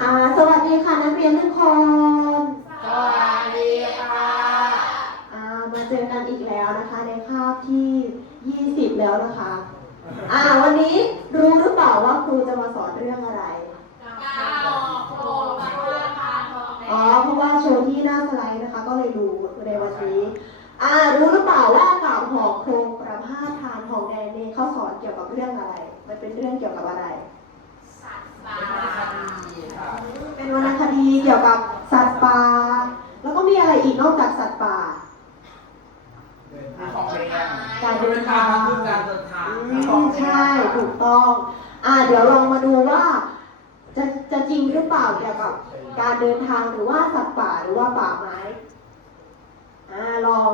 อ่าสวัสดีค่ะนักเรียนทุกคน สวัสดีค่ะอ่ามาเจอกันอีกแล้วนะคะในคาบที่ 20 แล้วนะคะ อ่าวันนี้รู้หรือเปล่าว่าครูจะมาสอนเรื่องอะไรอ๋อเพราะว่าโชว์ที่หน้าสไลด์นะคะ ก็เลยรู้ในวันนี้ อ่ารู้หรือเปล่าว่ากาบหอโครงประพาสทานทองแดงเนี่ยเขาสอนเกี่ยวกับเรื่องอะไร มันเป็นเรื่องเกี่ยวกับอะไร เป็นวรรณคดีเกี่ยวกับสัตว์ป่า แล้วก็มีอะไรอีกนอกจากสัตว์ป่า ของเรียนการเดินทางคือการเดินทางอืมใช่ถูกต้อง อ่าเดี๋ยวลองมาดูว่า จะจะจริงหรือเปล่าเกี่ยวกับ การเดินทางหรือว่าสัตว์ป่าหรือว่าป่าไม้อ่าลอง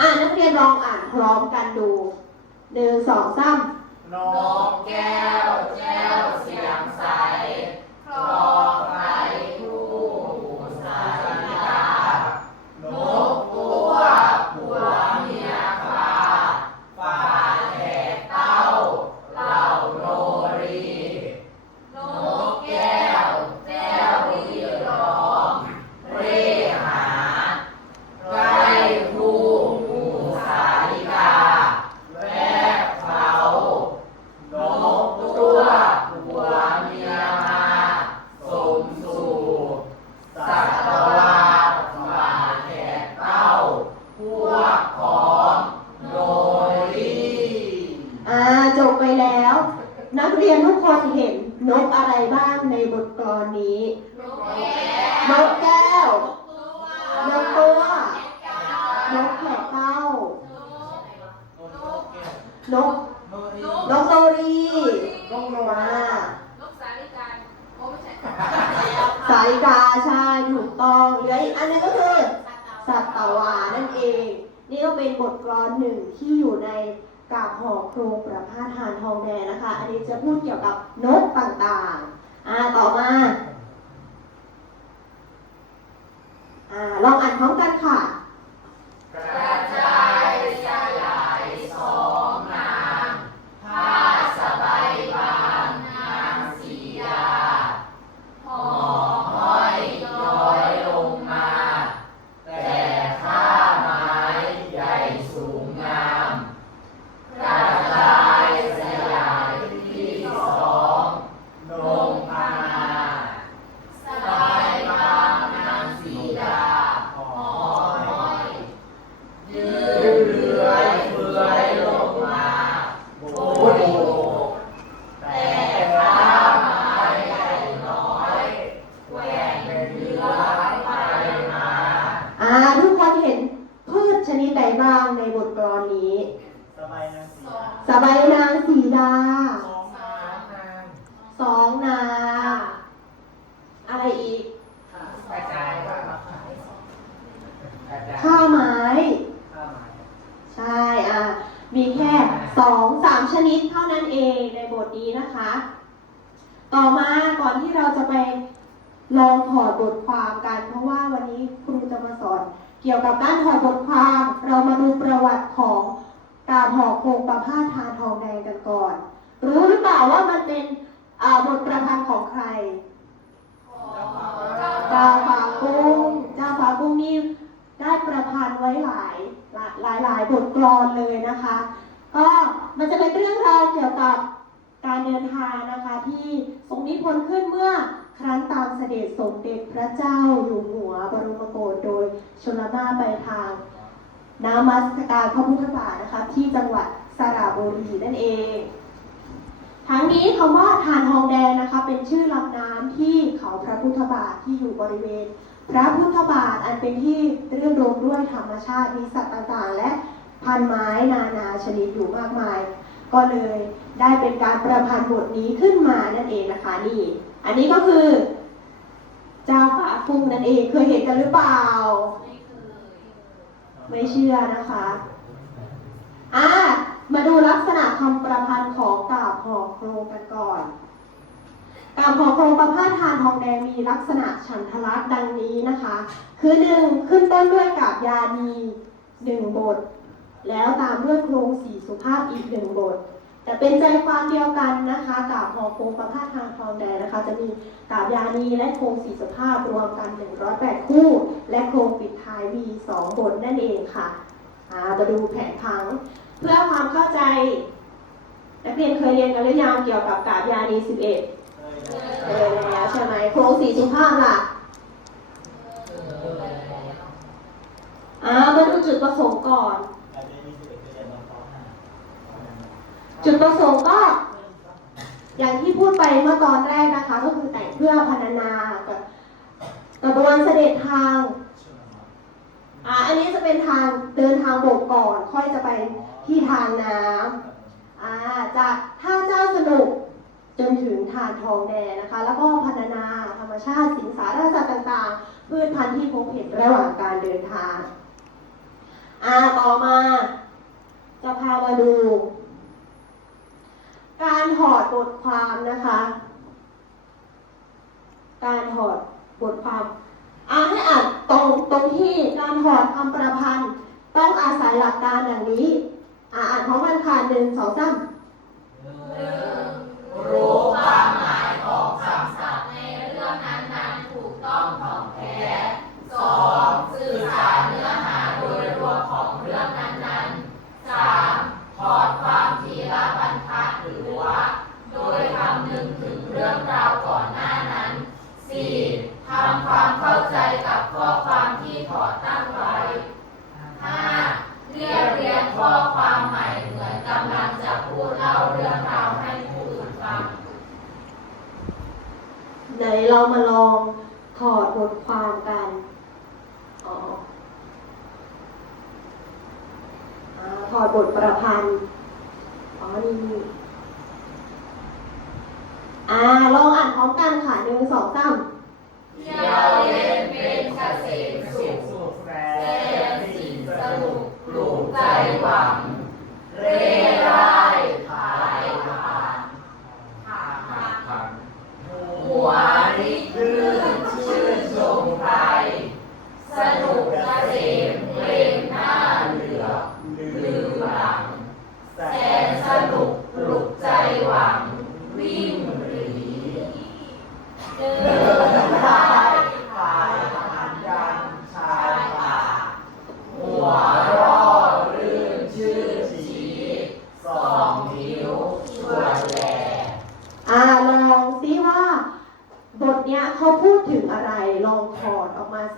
อ่านักเรียนลองอ่านพร้อมกันดูหนึ่งสองสาม นกแก้ว แก้วเสียงใส ค จบไปแล้ว นักเรียนทุกคนเห็นนกอะไรบ้างในบทกลอนนี้ นกแก้ว นกตัวนกแขกเต้านก นกโตรีนกโนอ่าราสาริกาใช่ถูกต้องเหลืออีกอันหนึงก็คือ สัตวานั่นเอง นี่ก็เป็นบทกลอนหนึ่งที่อยู่ใน กาบห่อโครงประพาทานทองแดงนะคะ อันนี้จะพูดเกี่ยวกับนกต่างๆ อ่าต่อมาอ่าลองอ่านพร้อมกันค่ะกระจาย สองสามชนิดเท่านั้นเองในบทนี้นะคะ ต่อมาก่อนที่เราจะไปลองถอดบทความกัน เพราะว่าวันนี้ครูจะมาสอน เกี่ยวกับการถอดบทความ เรามาดูประวัติของการห่อโครงประพาสทาทองแดงกันก่อน รู้หรือเปล่าว่ามันเป็นบทประพันธ์ของใครเจ้าฟ้ากุ้งเจ้าฟ้ากุ้งนี่ได้ประพันธ์ไว้หลายหลายหลายบทกลอนเลยนะคะ ก็มันจะเป็นเรื่องราวเกี่ยวกับการเดินทางนะคะที่ทรงนิพนธ์ขึ้นเมื่อครั้นตามเสด็จสมเด็จพระเจ้าอยู่หัวบรมโกศโดยชลมาไปทางน้ำมัสการพระพุทธบาทนะคะที่จังหวัดสระบุรีนั่นเอง ทั้งนี้คำว่าทานทองแดงนะคะเป็นชื่อลำน้ำที่เขาพระพุทธบาทที่อยู่บริเวณ พระพุทธบาทอันเป็นที่เรื่อนรมด้วยธรรมชาติมีสัตว์ต่างๆและ พันไม้นานาชนิดอยู่มากมาย ก็เลยได้เป็นการประพันธ์บทนี้ขึ้นมานั่นเองนะคะนี่ อันนี้ก็คือจ้าฝาคุ้งนั่นเองเคยเห็นกันหรือเปล่า ไม่เชื่อนะคะอ่ามาดูลักษณะคำประพันธ์ของกาบห่อโครงกันก่อนกาบห่อโครงประพาสทานทองแดงมีลักษณะฉันทลักษณ์ดังนี้นะคะ คือหนึ่งขึ้นต้นด้วยกาบยานีหนึ่งบท แล้วตามด้วยโครงสี่สุภาพอีกหนึ่งบท แต่เป็นใจความเดียวกันนะคะกับหอโคงประพาสทางทองแดงนะคะ จะมีกาบยานีและโครงสีสภาพรวมกัน 108 คู่ และโครงปิดท้ายมี 2 บทนั่นเองค่ะอ่ามาดูแผนผัง เพื่อความเข้าใจ นักเรียนเคยเรียนกันหรือยังเกี่ยวกับกาบยานี 11 เคยแล้วใช่ไหมโครงสีสุภาพล่ะอ่ามาดูจุดประสงค์ก่อน จุดประสงค์ก็อย่างที่พูดไปเมื่อตอนแรกนะคะ ก็คือแต่งเพื่อพรรณนากับกระบวนเสด็จทางอ่าอันนี้จะเป็นทางเดินทางบกก่อน ค่อยจะไปที่ทางน้ำอ่าจากท่าเจ้าสนุกจนถึงทานทองแดงนะคะ แล้วก็พรรณนาธรรมชาติสิงสารสัตว์ต่างๆพืชพันธุ์ที่พบเห็นระหว่างการเดินทาง อ่าต่อมา จะพามาดู การถอดบทความนะคะ การถอดบทความอ่าให้อ่านตรงตรงที่การถอดคำประพันธ์ ต้องอาศัยหลักการอย่างนี้ อ่าอ่านพร้อมกันค่ะหนึ่งสองสามรู้ความหมาย ไหนเรามาลองถอดบทความกันอ๋อถอดบทประพันธ์ อ๋อ นี่อ่า ลองอ่านพร้อมกันค่ะหนึ่งสองสามเที่ยวเล่นเป็นเกษตรสุขแสนสิสนุกปลูกใจหวัง เรร่า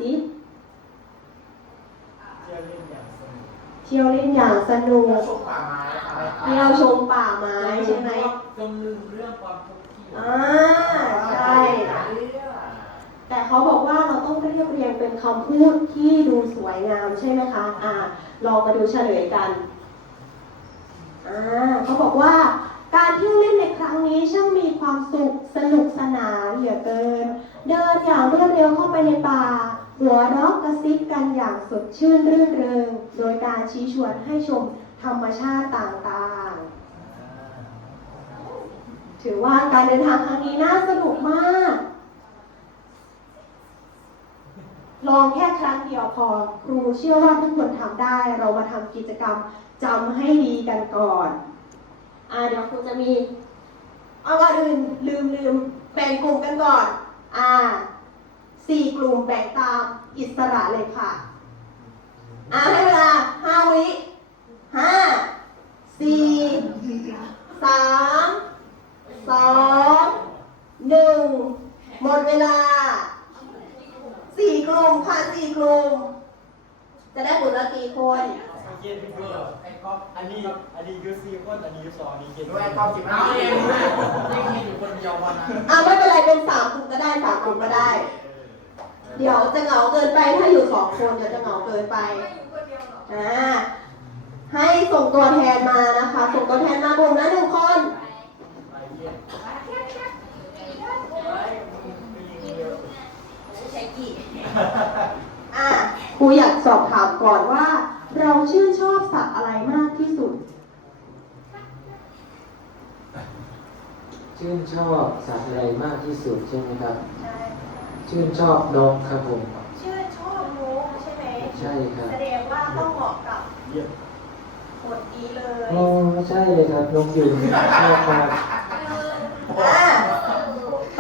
อดออกมาซิเที่ยวเล่นอย่างสนุกชมป่าไม้ครับเที่ยวชมป่าไม้ใช่ไหมจนลืมเรื่องความทุกข์ที่อ่าใช่แต่เขาบอกว่าเราต้องเรียบเรียงเป็นคำพูดที่ดูสวยงามใช่ไหมคะ อ่าลองมาดูเฉลยกัน อ่าเขาบอกว่าการเที่ยวเล่นในครั้งนี้ช่างมีความสุขสนุกสนานเหลือเกิน เดินอย่างรวดเร็วเข้าไปในป่า หัวเราะกระซิบกันอย่างสดชื่นรื่นเริง โดยการชี้ชวนให้ชมธรรมชาติต่างๆ ถือว่าการเดินทางครั้งนี้น่าสนุกมาก ลองแค่ครั้งเดียวพอ ครูเชื่อว่าทุกคนทำได้ เรามาทำกิจกรรมจำให้ดีกันก่อนอ่าเดี๋ยวครูจะมี เอาก่อนอื่นลืมลืมแบ่งกลุ่มกันก่อน อ่า สี่กลุ่มแบ่งตามอิสระเลยค่ะ อ่าให้เวลาห้าวิห้าสี่สามสองหนึ่งหมดเวลาสี่กลุ่มค่ะสี่กลุ่ม จะได้บุญละกี่คนเย็นเบอร์ไอ้ก๊อฟอันนี้อันนี้ยูซีคนอันนี้ยูสองอันนี้เย็นด้วยก๊อฟสิบห้าเองยิ่งมีอยู่คนเดียววันนั้นอ่าไม่เป็นไรเป็นสามกลุ่มก็ได้สามกลุ่มก็ได้ เดี๋ยวจะเหงาเกินไปถ้าอยู่สองคนเดี๋ยวจะเหงาเกินไปอ่าให้ส่งตัวแทนมานะคะ ส่งตัวแทนมากลุ่มละหนึ่งคนไปเย็นอ่าครูอยากสอบถามก่อนว่า เราชื่นชอบสัตว์อะไรมากที่สุด ชื่นชอบสัตว์อะไรมากที่สุดใช่ไหมครับชื่ นชอบนกครับผม ชื่นชอบนกใช่ไหมใช่ครับแสดงว่าต้องเหมาะกับเย็นบทนี้เลยโอ้ใช่เลยครับนกยูงชอบมากอะ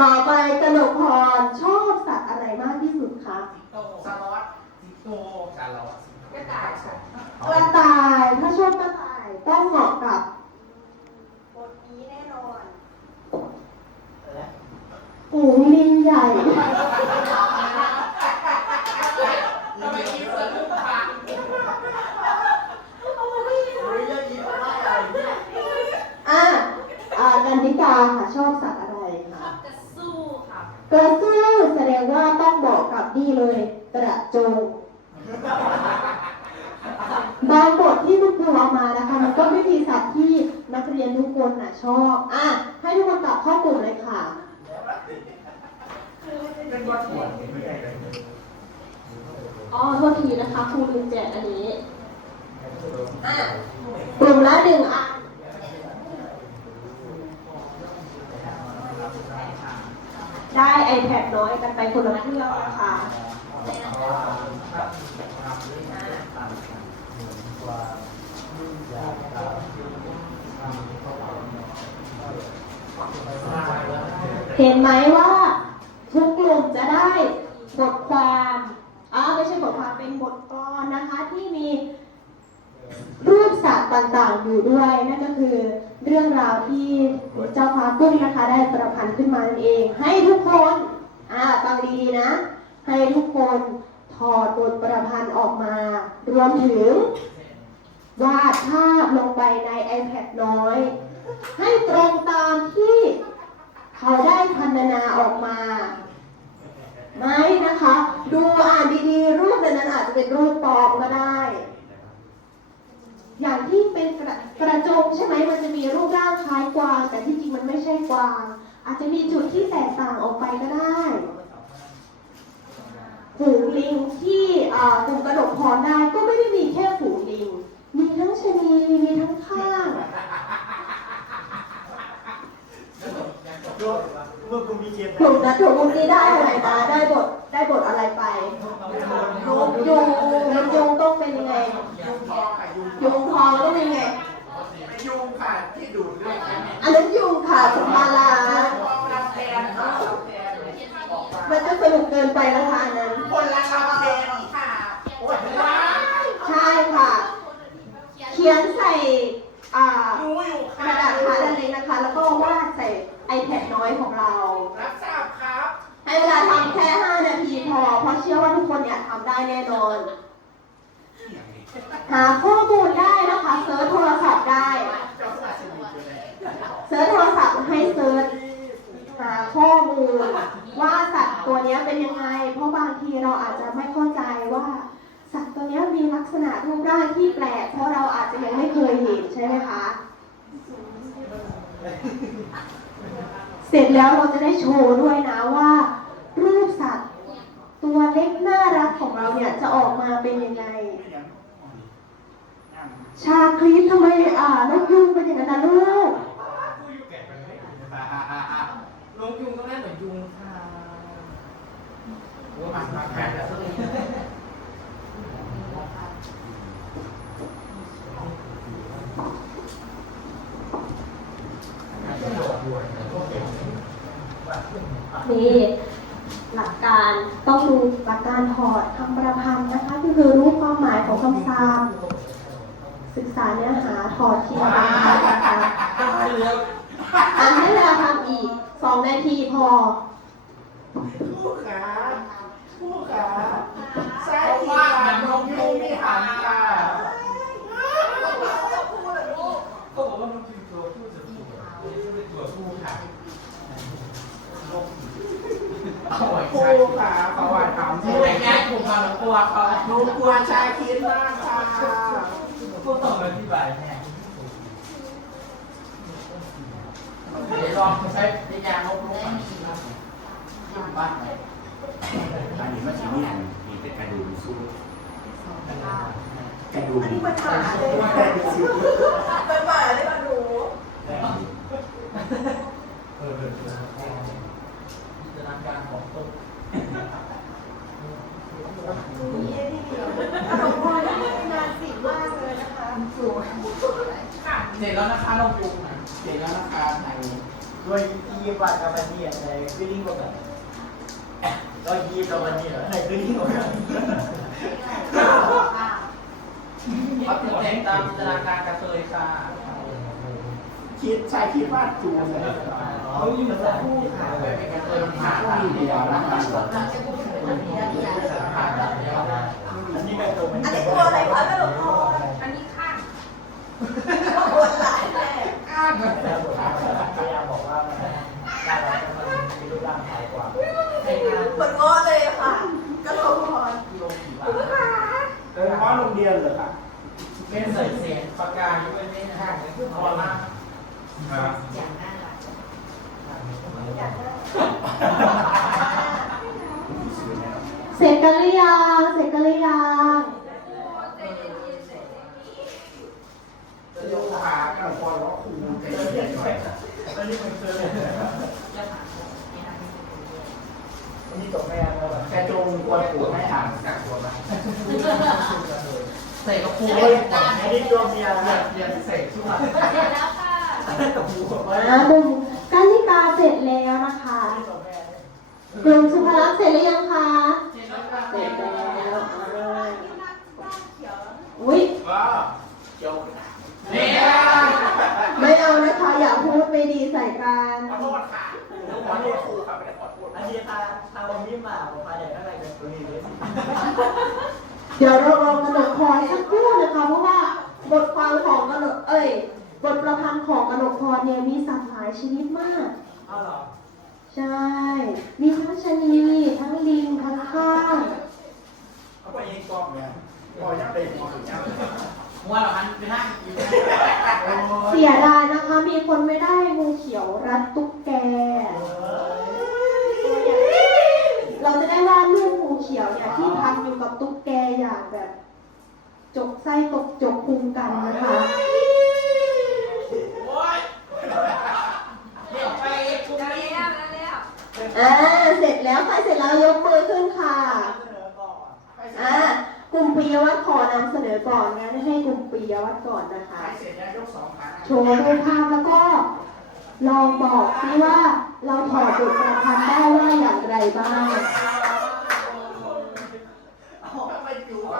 ต่อไปกระหนกพรชอบสัตว์อะไรมากที่สุดคะสล็อตสิงโตชาลอตกระต่ายค่ะกระต่ายถ้าชอบกระต่ายต้องเหมาะกับบทนี้แน่นอนฝูงลิงใหญ่ ทำไมคิดเหมือนลูกค้า อะอ่ากันนิกาค่ะชอบสัตว์อะไร ช คะ อบกระสู้ค่ะ กระซื้อแสดงว่าต้องบอกกับนี่เลย กระจงบางบทที่ทุกครูเอามานะคะ มันก็ไม่มีสัตว์ที่นักเรียนทุกคนน่ะชอบอะให้ทุกคนตอบ ข้อกลุ่มเลยค่ะเป็นวัตถุอ๋อโทษทีนะคะครูลืมแจกอันนี้อะกลุ่มละหนึ่งอะได้ iPad น้อยกันไปคนละเครื่องนะคะ เห็นไหมว่าทุกกลุ่มจะได้บทความอ่าไม่ใช่บทความเป็นบทกลอนนะคะที่มีรูปสัตว์ต่างๆ อยู่ด้วยนั่นก็คือเรื่องราวที่เจ้าฟ้ากุ้งนะคะ ได้ประพันธ์ขึ้นมานั่นเอง ให้ทุกคนอ่าฟังดีๆนะ ให้ทุกคนถอดบทประพันธ์ออกมา รวมถึงวาดภาพลงไปใน iPad น้อย ให้ตรงตามที่เขาได้พันนาออกมาไหมนะคะ ดูอ่านดีๆ รูปนนั้นอาจจะเป็นรูปปลอมก็ได้ อย่างที่เป็นกระกระจงใช่ไหมมันจะมีรูปร่างคล้ายกวาง แต่ที่จริงมันไม่ใช่กวาง อาจจะมีจุดที่แตกต่างออกไปก็ได้ฝูงลิงที่กลุ่มกระดกพรได้ก็ไม่ได้มีแค่ฝูงลิง มีทั้งชนีมีทั้งข้าง เมื่อคุณมีเกียรติกลุ่มนัดถูกมุมนี้ได้อะไรมาได้บทได้บทอะไรไปนกยุงนกยุงต้องเป็นยังไง ยุงทองค่ะยุงยุงทองต้องเป็นยังไงยุงค่ะที่ดูดเลือดอันนั้นยุงค่ะสุภาลาทองรับแทนมันจะสนุกเกินไปนะคะอันนั้น คนละรับแทนค่ะใช่ค่ะ เขียนใส่กระดาษคาร์ดอันเล็กนะคะ แล้วก็วาด iPad น้อยของเรา รับทราบครับ ให้เวลาทำแค่ 5 นาทีพอ เพราะเชื่อว่าทุกคนเนี่ยทำได้แน่นอน หาข้อมูลได้นะคะเซิร์ชโทรศัพท์ได้เจ้าสาสนิทอยู่เลยเซิร์ชโทรศัพท์ให้เซิร์ชหาข้อมูล ว่าสัตว์ตัวเนี้ยเป็นยังไง เพราะบางทีเราอาจจะไม่เข้าใจว่า สัตว์ตัวเนี้ยมีลักษณะรูปร่างที่แปลก เพราะเราอาจจะยังไม่เคยเห็นใช่ไหมคะ เสร็จแล้วเราจะได้โชว์ด้วยนะว่า รูปสัตว์ตัวเล็กน่ารักของเราเนี่ยจะออกมาเป็นยังไง ชาคลิปทำไมอ่านกยุงเป็นอย่างนั้นนะลูกลงยุงก็ได้เหมือนยุงค่ะโอ้มามาแขกแล้ว นี่หลักการต้องดูหลักการถอดคำประพันธ์นะคะก็คือรู้ ความหมายของคำซามศึกษาเนื้อหาถอดทีละคำนะคะอ่านให้เวลาทำอีกสองนาทีพอ ผู้ขาผู้ขาใช่ที่ขาลงยุงไม่หันค่ะก็บอกว่ามันคือตัวผู้จะผู้ไม่ใช่เป็นตัวผู้ค่ะผู้ขาเขาว่าถามที่ไหนแง่ผมมากลั วเขาหนูกลัวชายคิดมากค่ะผู้ต้องอธิบายแน่เดี๋ยวลองใช้ในยางลบลงบ้านไหนอันนี้มันจะมีอันมีเป็นกระดูกสู้กระดูกอันนี้ปัญหาเลยเป็นหมาเลยมาดูเออจินตนาการของต้นนี่ เสร็จแล้วนะคะลงยุงนะเสร็จแล้วนะคะไทยด้วยยีบว่ากับมันเนี่ยในฟิลลิ่งกว่ากันก็ยีบกับมันเนี่ยในฟิลลิ่งกว่ากันเขาถึงแต่งตามจินตนาการกระเทยค่ะ คิดใชายคิดว่าจูนเลยเขาอยู่มาสักครู่เคยเป็นกระเทยมันผ่านเดียวนะผ่านตาเดียวผ่านตาเดียวนะ อันนี้เป็นตัวอะไรคะกระดูกคออันนี้ข้างปวดหลายแน่อ้างเลยพยายามบอกว่ามันการรักมันมีรูปร่างคล้ายกว่าปวดงอเลยค่ะกระโหลกคอลงผีบ้าโดยเฉพาะโรงเรียนเหรอครับเป็นเสยเสียงประกายู่เป็นในห้างเลยคือพอมากอย่างน่ารัก เสร็จกันหรือยังเสร็จกันหรือยังจะยกขากับพอล้อคูใจเย็นหน่อยแล้วนี่มันคือมันมีตัวแม่แล้วแบบแค่จงกวนปู่ให้อ่านกักตัวมาใส่กระปูเฮ้ยอันนี้ตัวเมียเรียนะนเรียนใส่ชุดเสร็จแล้วค่ะตัวผู้ตัวแม่อ่าดูกันนิกาเสร็จแล้วนะคะตัวแม่กลุ่มสุภลักษณ์เสร็จหรือยังคะ เสร็จแล้วค่ะเล้วที่หน้าบ้านเขียวอุ้ยว้าเนี่ยไม่เอานะคะอย่าพูดไม่ดีใส่กันขอโทษค่ะขอโทษครูครับไม่ได้ขอโทษอันนี้ถ้าถ้าวันนี้มาผมมาอย่างไรกันตัวนี้เลยเดี๋ยวเราลองกระโดดคอยสักครู่นะคะเพราะว่าบทความของกระโดดเอ้ยบทประพันธ์ของกระโดดคอเนี่ยมีสัตว์หลายชนิดมากเอาหรอ ใช่ มีทั้งชะนีทั้งลิงทั้งข้างเขาไปยิงกล้องเนี่ยพอยังเป็นพอถึงยังมัวเหรอมันไปนั่งอยู่นะเสียดายนะคะ มีคนไม่ได้งูเขียวรัดตุ๊กแก เราจะได้วาดรูปงูเขียวเนี่ยที่พันอยู่กับตุ๊กแกอย่างแบบ จกไส้ตกจกพุงกันนะคะ โอ๊ยเรียกไปชุม แล้ว นี้ แล้วแล้ว อ่าเสร็จแล้วใครเสร็จแล้วยกมือขึ้นค่ะเสนอก่อนอ่ากลุ่มปิยวัฒน์ขอนำเสนอก่อนงั้นให้กลุ่มปิยวัฒน์ก่อนนะคะ ใครเสร็จแล้วยกสองขาโชว์รูปภาพแล้วก็ลองบอกซิว่าเราถอดบทประพันธ์ได้ว่าอย่างไรบ้างเอาไปอยู่ไป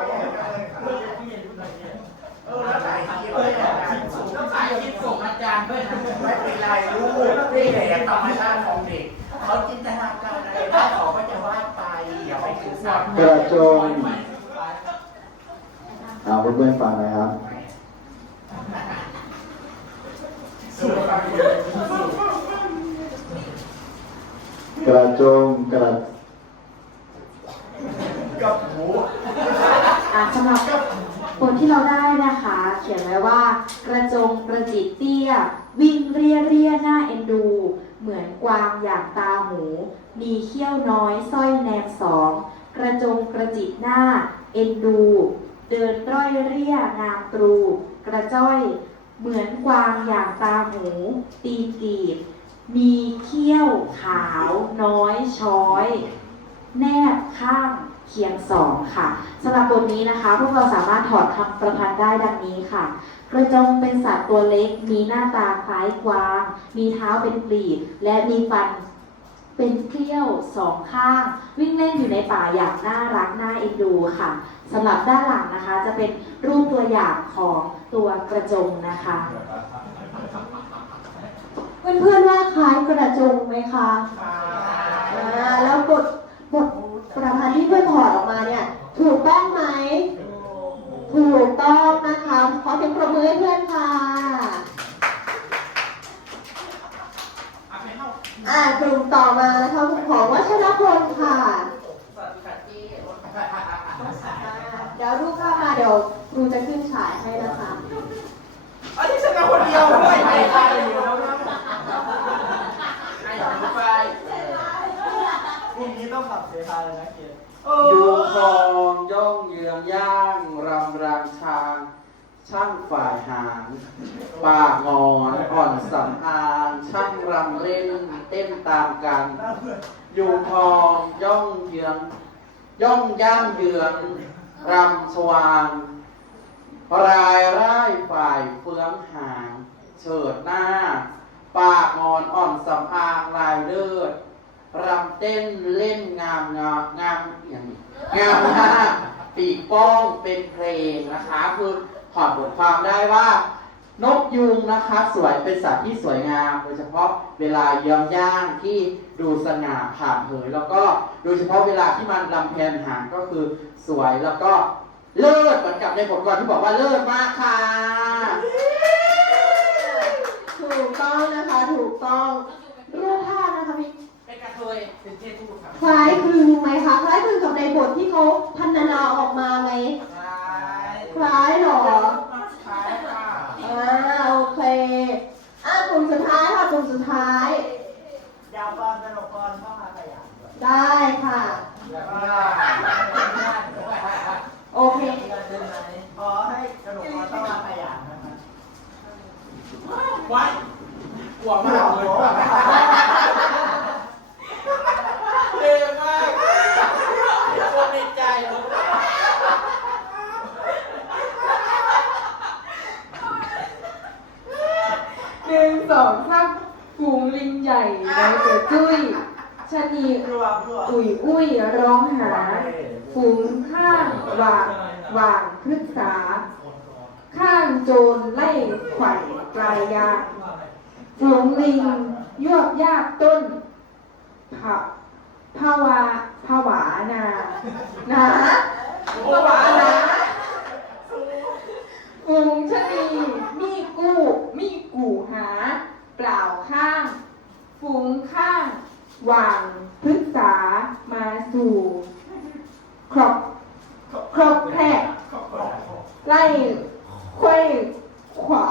เออแล้วถ่ายคลิปเลยแล้วถ่ายคลิปส่งอาจารย์ด้วยนะไม่เป็นไรรู้นี่แหละธรรมชาติของ เด็กเขาจินตนาการอะไรได้เขาก็จะวาดไปอย่าไปถือสากระโจนเอาเพื่อนๆฟังนะครับสุดยอดกระโจงกระกับหูอะสำหรับคนที่เราได้นะคะ เขียนไว้ว่ากระจงกระจิตเตี้ย วิ่งเรียเรียหน้าเอ็นดู เหมือนกวางอย่างตาหมูมีเขี้ยวน้อยสร้อยแนมสอง กระจงกระจิตหน้า เอ็นดู เดินร้อยเรียงามตรู กระจ้อย เหมือนกวางอย่างตาหมูตีนกีบ มีเขี้ยวขาวน้อยช้อย แนบข้าง เคียงสองค่ะสำหรับบทนี้นะคะ พวกเราสามารถถอดคำประพันธ์ได้ดังนี้ค่ะ กระจงเป็นสัตว์ตัวเล็ก มีหน้าตาคล้ายกวาง มีเท้าเป็นปลีกและมีฟันเป็นเกลี้ยวสองข้าง วิ่งเล่นอยู่ในป่าอย่างน่ารักน่าเอ็นดูค่ะสำหรับด้านหลังนะคะ จะเป็นรูปตัวอย่างของตัวกระจงนะคะ เพื่อนๆว่าคล้ายกระจงไหมคะอ่าแล้วบทบท ประพันธ์ที่เพื่อนถอดออกมาเนี่ย ถูกต้องไหม ถูกต้องนะคะ ขอเสียงปรบมือให้เพื่อนค่ะ อ่ากลุ่มต่อมานะคะกลุ่มของวัชรพลค่ะ เดี๋ยวรูปภามาเดี๋ยวครูจะขึ้นฉายให้นะคะอันนี้ฉันมาคนเดียวด้วยไปไปอยู่แล้วนะไอ้อยู่ไป พรุ่งนี้ต้องขับเสพาเลยนะเกียรติ ยูคองย่องเยืองย่างรำรางชาง ช่างฝ่ายหาง ปากงอนอ่อนสำอางช่างรำเล่นเต้นตามกัน อยู่ทองย่องเยืองย่องย่างเยืองรำสว่างรายร่ายฝ่ายเฟืองหาง เฉิดหน้า ปากงอนอ่อนสำอางลายเลือดรำเต้นเล่นงามงามงามอย่างนี้งามมากปีกป้องเป็นเพลงนะคะ คือถอดบทความได้ว่า นกยุงนะคะสวยเป็นสัตว์ที่สวยงาม โดยเฉพาะเวลาเย้อมย่างที่ดูสง่าผ่าเผยแล้วก็โดยเฉพาะเวลาที่มันลำแพนหางก็คือสวยแล้วก็เลิศเหมือนกับในบทกลอนที่บอกว่าเลิศมากค่ะ ถูกต้องนะคะถูกต้องรูปภาพนะคะมีเป็นกระเทยเป็นเทพผู้ครับคล้ายคลึงไหมคะคล้ายคลึงกับในบทที่เขาพันนาออกมาไหมคล้ายคล้ายเหรอคล้ายค่ะ อ่าโอเค อะกลุ่มสุดท้ายค่ะกลุ่มสุดท้าย ยาวกรกระดกกรเข้ามาขยันได้ค่ะ แล้วก็โอเค ขอให้กระดกกรเข้ามาขยันนะครับว้ายกลัวมากเลยเร็วมากคนในใจเลย หนึ่งส องสามฝูงลิงใหญ่ในเกิดจุ้ยชะนีรวบรวบอุ่ยอุ้ยร้องหา ฝูงข้างหวางหวางพฤกษา ข้างโจรไล่ไขว่ปลายยางฝูงลิงยวบยาบต้นผะภาวาภาวานานาภาวานาฝูงชะนีมีกู้มีกูหา เปล่าข้าง ฝูงข้างหว่างพฤกษามาสู่ครบครบแครกไล่ควยขวา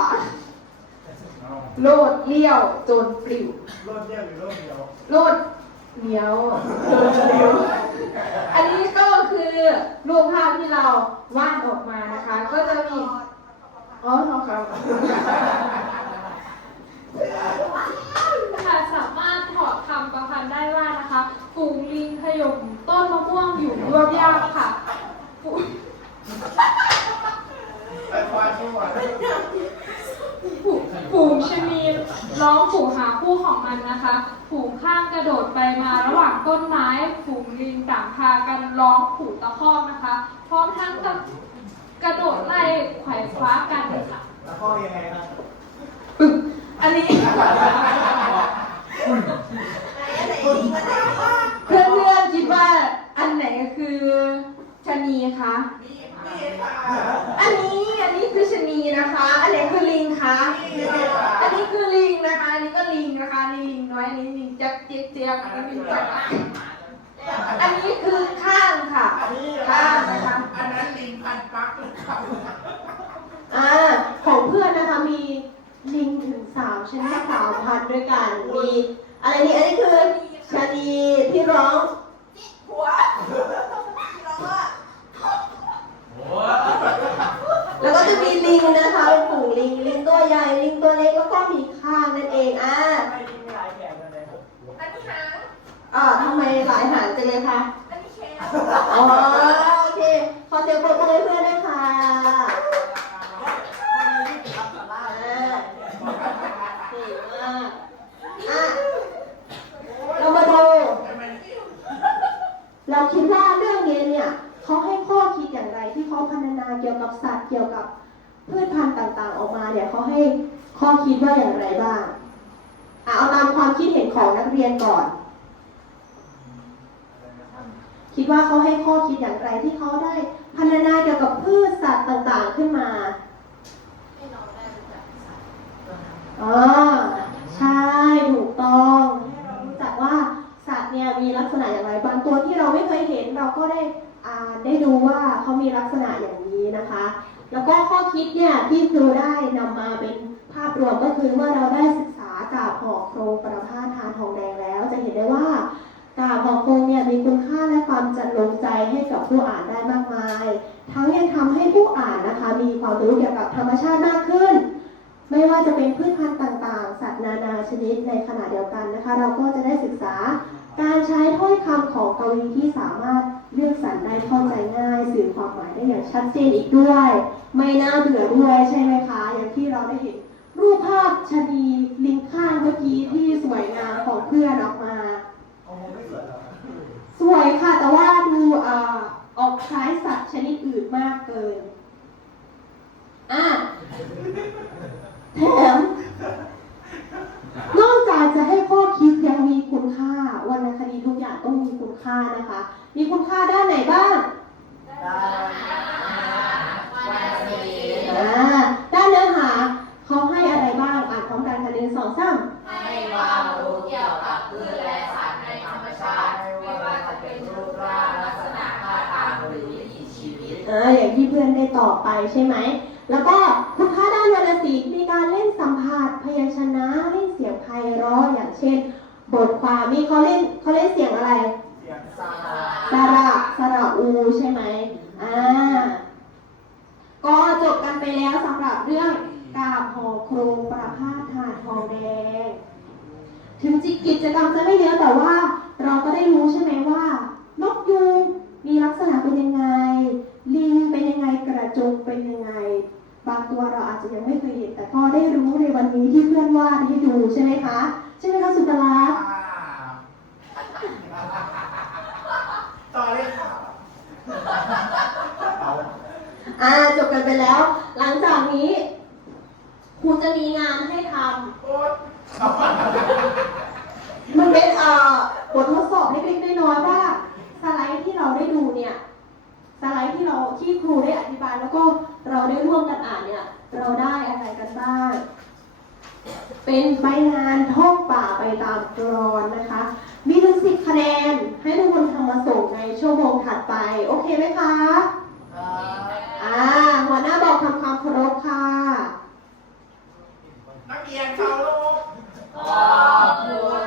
โลดเลี้ยวจนปลิวรถเดียวหรือรถเดียวโลดเหนียวจนปลิว อันนี้ก็คือรูปภาพที่เราวาดออกมานะคะ ก็จะมี อ๋อครับค่ะสามารถถอดคำประพันธ์ได้ว่านะคะฝูงลิงขยมต้นมะม่วงอยู่ยวบยาบค่ะฝูงไปคว้าช่วยฝูงฝูงชะนีร้องฝูงหาคู่ของมันนะคะ ฝูงข้างกระโดดไปมาระหว่างต้นไม้ ฝูงลิงต่างพากันร้องขู่ตะคอกนะคะ พร้อมทั้งกับกระโดดไล่ไขว่คว้ากันค่ะแล้วก็ยังไงครับปึ๊บ อันนี้เพื่อนเพื่อนๆคิดว่าอันไหนคือชะนีคะ อันนี้อันนี้คือชะนีนะคะ อันไหนคือลิงคะ อันนี้คือลิงนะคะ อันนี้ก็ลิงนะคะอันนี้ลิงน้อยอันนี้ลิงจักเจี๊ยกเจี๊ยกอันนี้ลิงจักรอันนี้คือข้างค่ะข้างนะคะอันนั้นลิงพันปักเลยครับอ่าของเพื่อนนะคะมีลิงถึง สามชนิดสามพันธุ์ด้วยกันมีอะไรนี่อันนี้คือชานีที่ร้องโอ้ยแล้วก็จะมีลิงนะคะเป็นฝูงลิงลิงตัวใหญ่ลิงตัวเล็กแล้วก็มีข้างนั่นเองอ่าไม่ทิ้งลายแขกกันเลยครับอ่าทำไมหลายหางจังเลยคะอ๋อโอเคขอเสียงปรบมือให้เพื่อนด้วยค่ะอ่าเก่งมากอะเรามาดู เราคิดว่าเรื่องนี้เนี่ยเขาให้ข้อคิดอย่างไรที่เขาพัฒนาเกี่ยวกับสัตว์เกี่ยวกับพืชพันธุ์ ต่างๆออกมาเนี่ยเขาให้ข้อคิดว่าอย่างไรบ้างอะเอาตามความคิดเห็นของนักเรียนก่อน คิดว่าเขาให้ข้อคิดอย่างไรที่เขาได้พัฒนาเกี่ยวกับพืชสัตว์ต่างๆขึ้นมาให้เราได้รู้จักสัตว์อ๋อใช่ถูกต้องให้เรารู้จักว่าสัตว์เนี่ยมีลักษณะอย่างไรบางตัวที่เราไม่เคยเห็นเราก็ได้อ่านได้ดูว่าเขามีลักษณะอย่างนี้นะคะ แล้วก็ข้อคิดเนี่ยที่ครูได้นำมาเป็นภาพรวมก็คือเมื่อเราได้ศึกษาจากห่อโครงประพาทานทองแดงแล้ว จะเห็นได้ว่ากาบห่อโครงเนี่ยมีคุณค่าและความจัดลงใจให้กับผู้อ่านได้มากมาย ทั้งยังทำให้ผู้อ่านนะคะ มีความรู้เกี่ยวกับธรรมชาติมากขึ้น ไม่ว่าจะเป็นพืชพันธุ์ต่างๆ สัตว์นานาชนิดในขณะเดียวกันนะคะ เราก็จะได้ศึกษาการใช้ถ้อยคำของกวีที่สามารถ เลือกสรรได้เข้าใจง่ายสื่อความหมายได้อย่างชัดเจนอีกด้วย ไม่น่าเบื่อด้วยใช่ไหมคะ อย่างที่เราได้เห็นรูปภาพชะนีลิงข้างเมื่อกี้ที่สวยงามของเพื่อนออกมาสวยค่ะ แต่ว่าดูออออกคล้ายสัตว์ชนิดอื่นมากเกินอะแถม นอกจากจะให้ข้อคิดยังมีคุณค่าวรรณคดีทุกอย่างต้องมีคุณค่านะคะ มีคุณค่าด้านไหนบ้างได้อ่าด้านเนื้อหาเขาให้อะไรบ้างอ่านพร้อมกันค่ะหนึ่งสองสามให้ความรู้เกี่ยวกับพืชและสัตว์ในธรรมชาติไม่ว่าจะเป็นรูปร่างลักษณะท่าทางหรือวิถีชีวิตอ่าอย่างที่เพื่อนได้ตอบไปใช่ไหมแล้วก็ เขาเล่นเขาเล่นเสียงอะไรเสียงซาสระสระอูใช่ไหมอ่าก็จบกันไปแล้วสำหรับเรื่องกาบหอโครงประพาสถาดทองแดง ถึงจิกิจกรรมจะไม่เยอะแต่ว่าเราก็ได้รู้ใช่ไหมว่า นกยูงมีลักษณะเป็นยังไง ลิงเป็นยังไงกระจงเป็นยังไง บางตัวเราอาจจะยังไม่เคยเห็น แต่ก็ได้รู้ในวันนี้ที่เพื่อนวาดให้ดูใช่ไหมคะ ใช่ไหมคะสุตลาภต่อเลยค่ะ อ่าจบกันไปแล้ว หลังจากนี้ครูจะมีงานให้ทำมันเป็นเอ่อบททดสอบเล็กๆน้อยๆว่าสไลด์ที่เราได้ดูเนี่ยสไลด์ที่เราที่ครูได้อธิบายแล้วก็เราได้ร่วมกันอ่านเนี่ย เราได้อะไรกันบ้างเป็นใบงานท่องป่าไปตามกรอนนะคะ มีถึงสิบคะแนนให้ทุกคนทำมาส่งในชั่วโมงถัดไป โอเคไหมคะ อ่าหัวหน้าบอกทำความเคารพค่ะ นักเรียนเขาลูกขอบคุณ